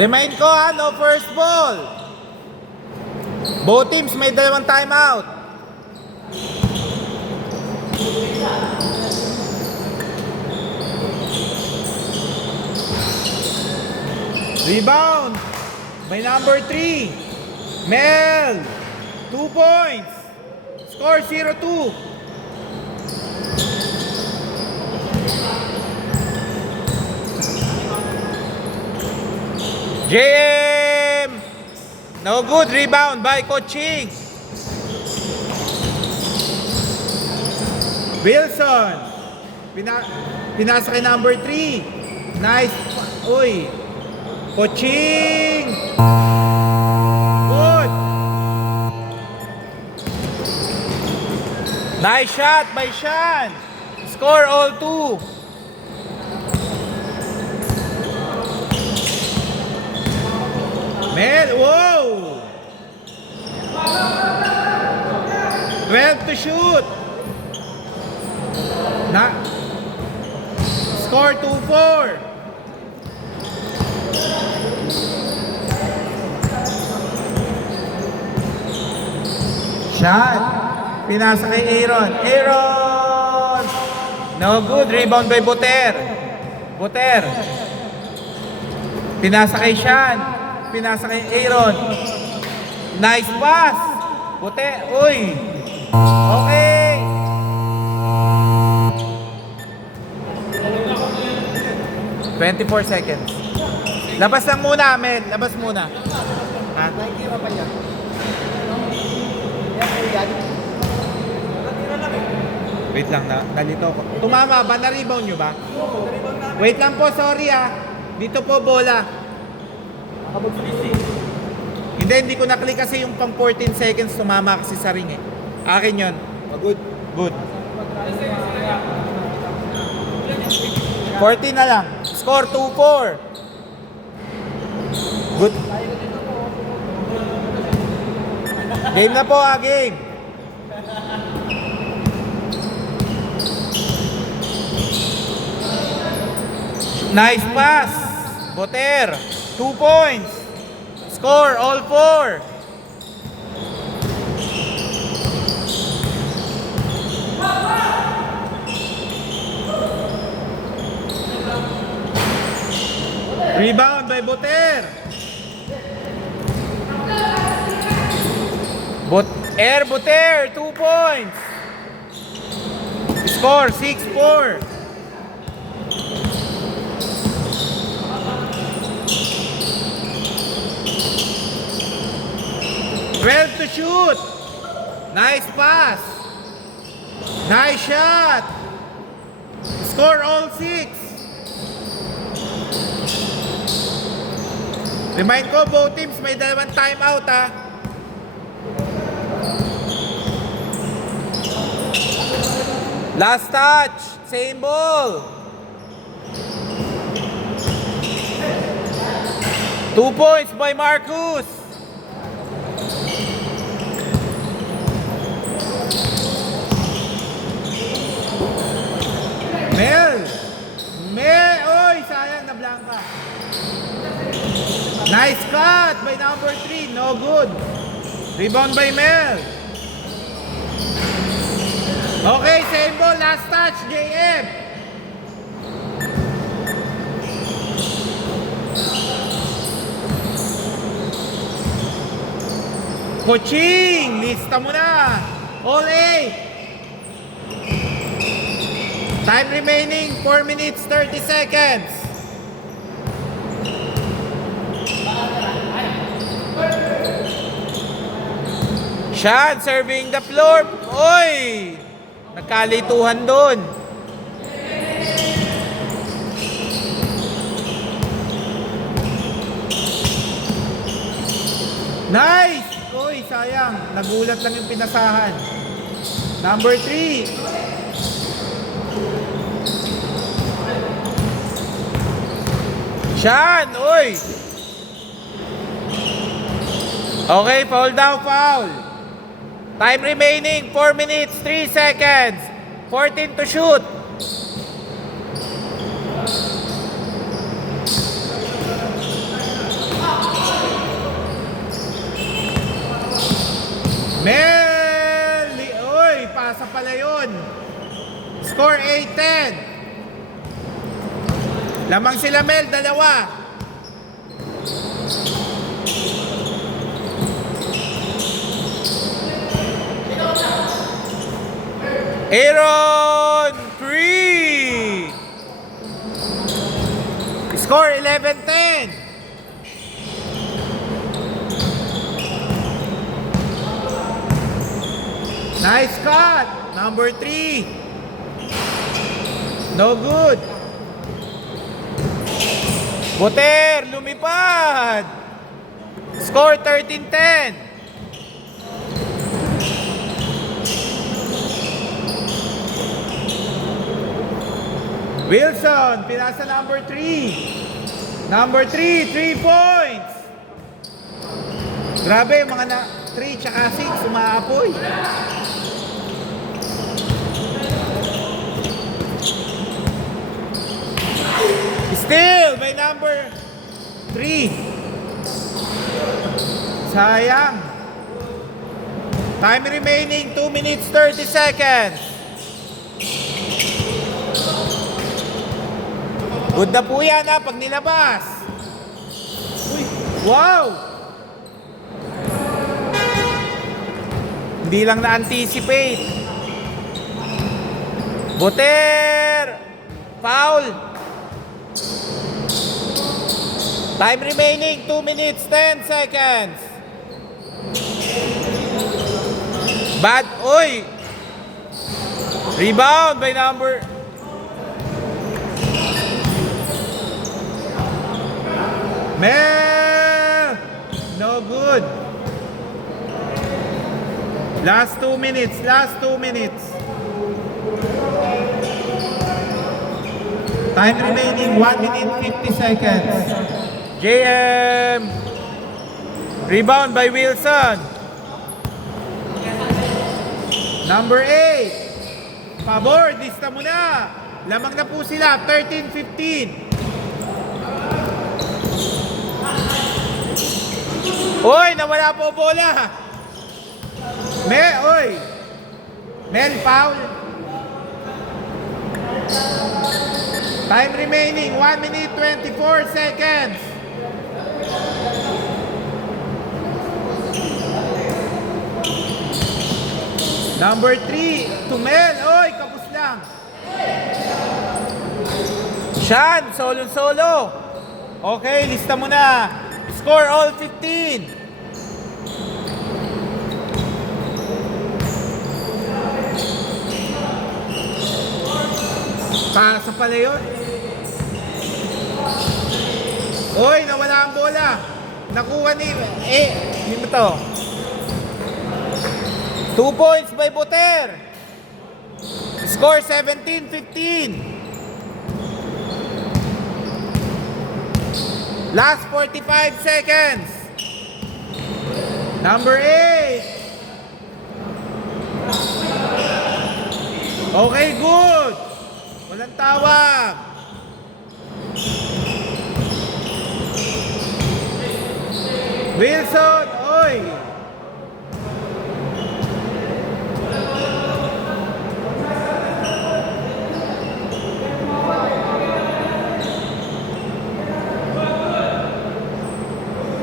Remind ko ha, no first ball. Both teams may dalawang timeout. Rebound by number 3. Mel. 2 points. Score 0-2. JM. No good. Rebound by Coaching. Wilson. Pinasa kay number 3. Nice. Uy. Coaching. Good. Nice shot by Sean. Score all 2. Mel, whoa! 12 to shoot. Score 2-4. Shot. Pinasa kay Aaron. Aaron! No good. Rebound by Boter. Boter. Pinasa kay Sean. Pinasa kay Aaron. Nice pass. Boter. Uy. Okay. ...24 seconds. Labas lang muna, Mel. Labas muna. Ha? Wait lang, nalito ko. Tumama ba? Na-rebound nyo ba? Wait lang po, sorry ah. Dito po bola. Hindi ko na-click kasi yung pang 14 seconds tumama kasi sa ring eh. Akin yun. Good. Good. 14 na lang. Score 2-4. Good. Game na po game. Nice pass. Boter. 2 points. Score all 4. Rebound by Boter. Boter, 2 points. Score 6-4. To shoot. Nice pass. Nice shot. Score all 6. Remind ko, both teams may dalawang timeout ha. Last touch. Same ball. 2 points by Marcus. Mel, oy, sayang na blanca. Nice cut by number 3, no good. Rebound by Mel. Okay, same ball, last touch, JM. Coaching, lista mo na. All 8. Time remaining 4 minutes 30 seconds. Sean serving the floor. Oy! Nagkalituhan doon. Nice! Oy, sayang. Nagulat lang yung pinasahan. Number 3. Sean, oy! Okay, foul down, foul. Time remaining, 4 minutes, 3 seconds. 14 to shoot. Score 8-10. Lamang sila Mel, dalawa. Aaron 3. Score 11-10. Nice cut. Number 3. No good. Buter, lumipad. Score 13-10. Wilson, pinasa number 3. Number 3, 3 points. Grabe, mga 3 tsaka 6, umaapoy. Still, by number 3. Sayang. Time remaining, 2 minutes 30 seconds. Good na po yan ha, pag nilabas. Uy, wow! Hindi lang na-anticipate. Buter! Foul! Time remaining, 2 minutes 10 seconds. Bad, oy! Rebound by number... Mel! No good. Last 2 minutes, last 2 minutes. Time remaining, 1 minute 50 seconds. JM. Rebound by Wilson. Number 8. Pabor, lista mo na. Lamang na po sila, 13-15. Oy, nawala po bola. Oy. Mel, foul. Time remaining, 1 minute 24 seconds. Number 3 to Mel. Oy, kapos lang. Sean, solo-solo. Okay, lista mo na. Score all 15. Pasa pala yun. Oy, nawala ang bola. Nakuha ni... hindi mo to. 2 points by Buter. Score 17-15. Last 45 seconds. Number 8. Okay, good. Walang tawag. Wilson, oy.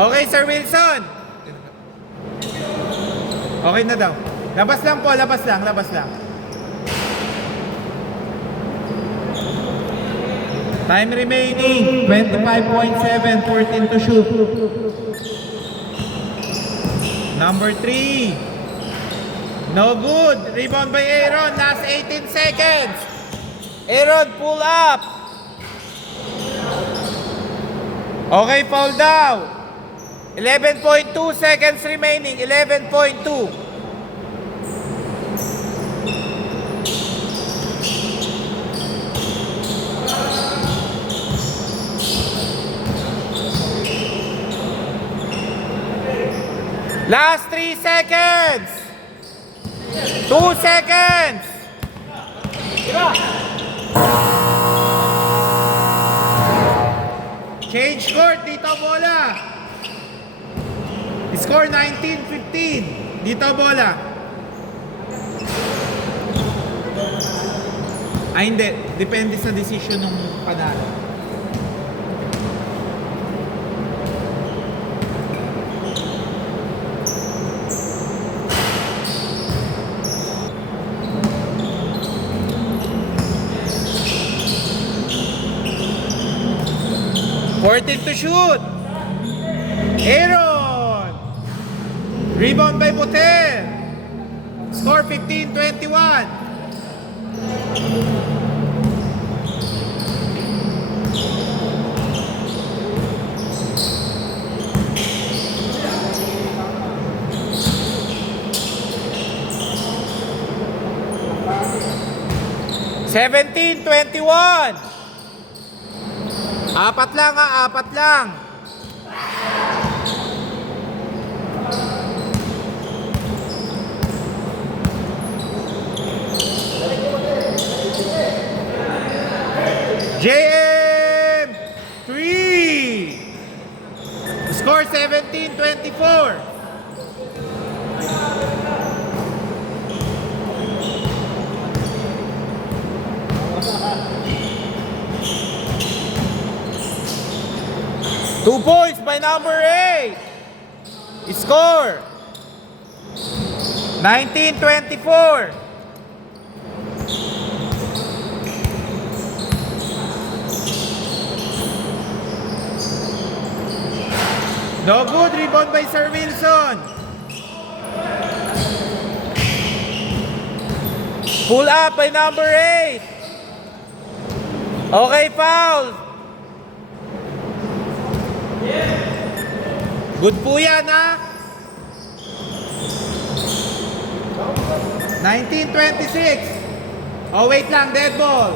Okay, Sir Wilson. Okay na daw. Labas lang po, labas lang, labas lang. Time remaining, 25.7, 14 to shoot. Number 3. No good. Rebound by Aaron, last 18 seconds. Aaron, pull up. Okay, foul down. 11.2 seconds remaining. 11.2. Last 3 seconds. 2 seconds. Change court. Dito bola. Score 19-15. Dito bola. Ay, hindi. Depende sa decision ng panalo. Fourteen to shoot. Aaron. Rebound by Buter. Score 15-21. Seventeen, 21. Apat lang ha, apat lang. JM 3. Score 17-24. Two points by number 8. Score 19-24. No good. Rebound by Sir Wilson. Pull up by number 8. Okay, foul. Good po yan, ha? 19-26. Oh, wait lang. Dead ball.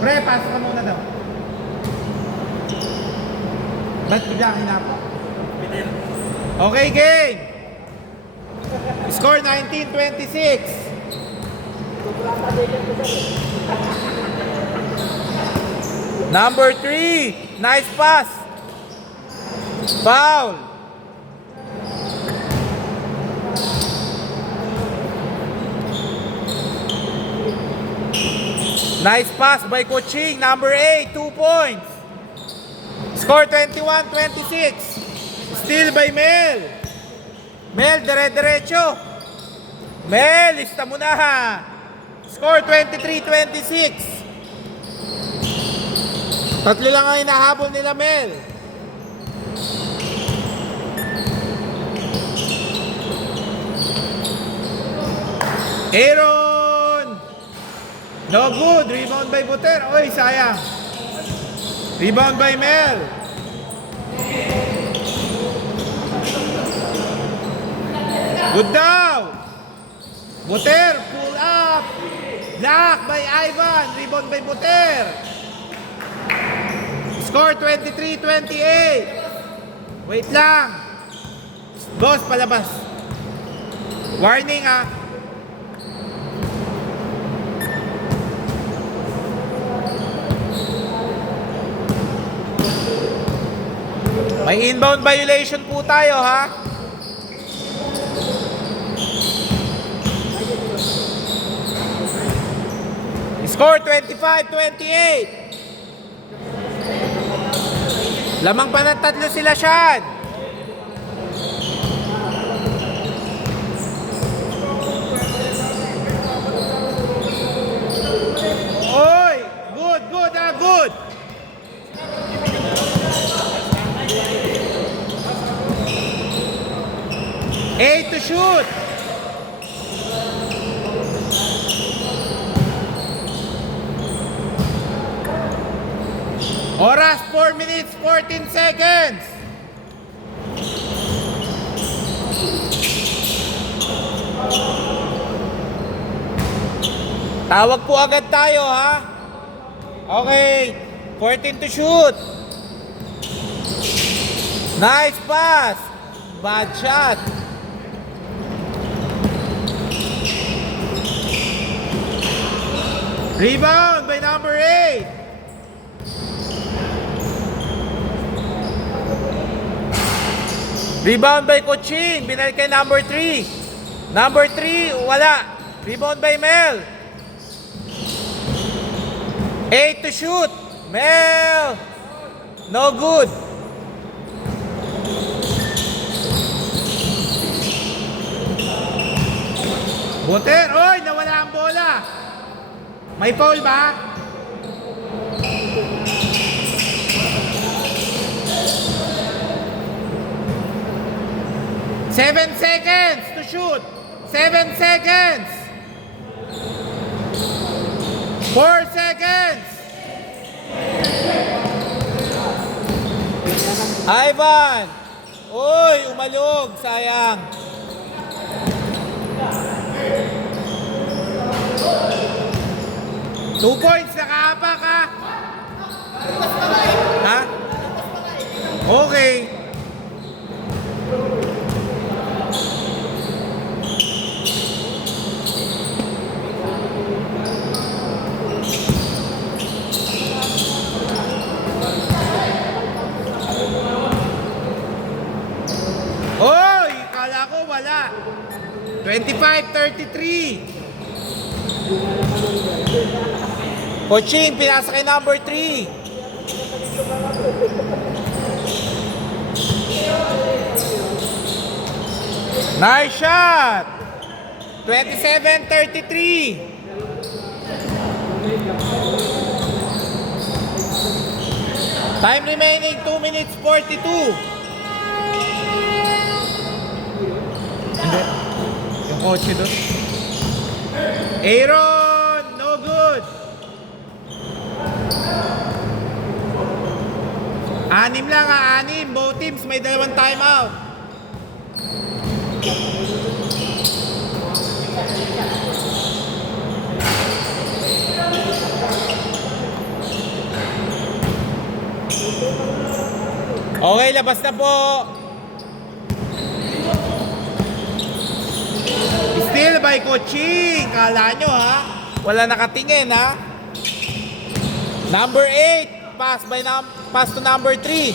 Pre, pass ka muna daw. Ba't biglang hinapa? Okay, game. Score 19-26. Number 3. Nice pass. Foul. Nice pass by Coaching. Number 8. 2 points. Score 21-26. Steal by Mel. Mel, dire-diretso. Mel, lista mo na ha. Score 23-26. Tatlo lang ang hinahabol nila, Mel. Aaron. No good. Rebound by Buter. Oy, sayang. Rebound by Mel. Good daw. Buter, pull up. Block by Ivan. Rebound by Buter. Score 23-28. Wait lang. Boss, palabas. Warning ha. May inbound violation po tayo ha. Score 25-28. Lamang pa ng tatlo sila, Sean. Oy! Good, good, good. Eight to shoot. Oras 4 minutes 14 seconds. Tawag po agad tayo ha. Okay, 14 to shoot. Nice pass. Bad shot. Rebound by number 8. Rebound by Coaching. Binalik kay number 3. Number 3, wala. Rebound by Mel. 8 to shoot. Mel. No good. Buter, oy, nawala ang bola. May foul ba? Seven seconds to shoot. 7 seconds. 4 seconds. Ivan. Uy, umalog. Sayang. Two points. Nakaapa ka. Ha? Okay. Oy, kala ko wala. 25-33. Coaching, pinasa kay number 3. Nice shot. 27-33. Time remaining 2 minutes 42. Hindi. Yung coach doon. Aaron, no good. 6 lang ha, 6. Both teams may 2 timeout. Okay, labas na po. Still by coaching. Kala nyo ha. Wala nakatingin ha. Number 8. Pass to number 3.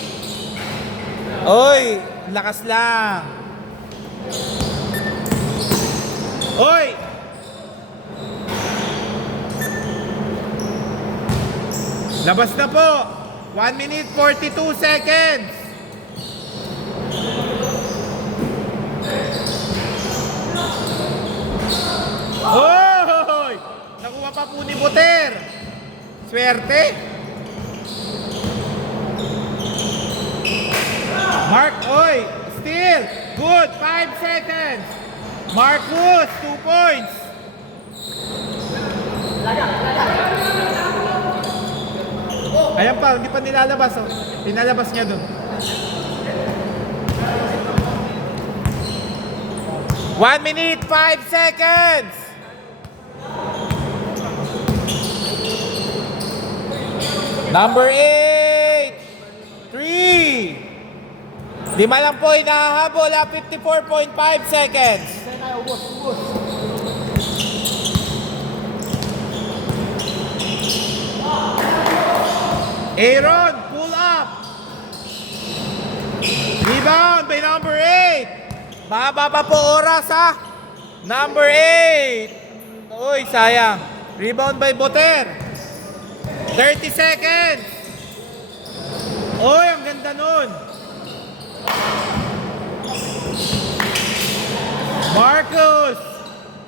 Oy, lakas lang. Oy. Labas na po. 1 minute 42 seconds. Oy! Nakuha pa po ni Buter. Swerte. Mark, oy, still. Good, 5 seconds. Marcus, 2 points. Ayan pa, hindi pa nilalabas. Oh. Pinalabas niya dun. 1 minute, 5 seconds. Number 8. 3. 5 lang po inahabol. 54.5 seconds. Aaron, pull up. Rebound by number 8. Mahaba pa po oras ha. Number 8. Uy, sayang. Rebound by Buter. 30 seconds. Uy, ang ganda nun. Marcus.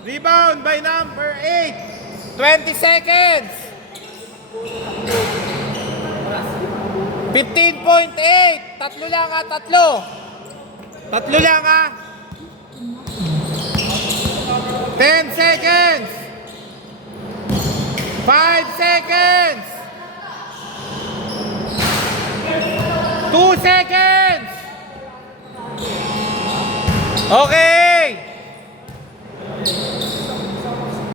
Rebound by number 8. 20 seconds. 15.8. Tatlo lang ha, tatlo. Tatlo lang ha. 10 seconds. 5 seconds. 2 seconds. Okay.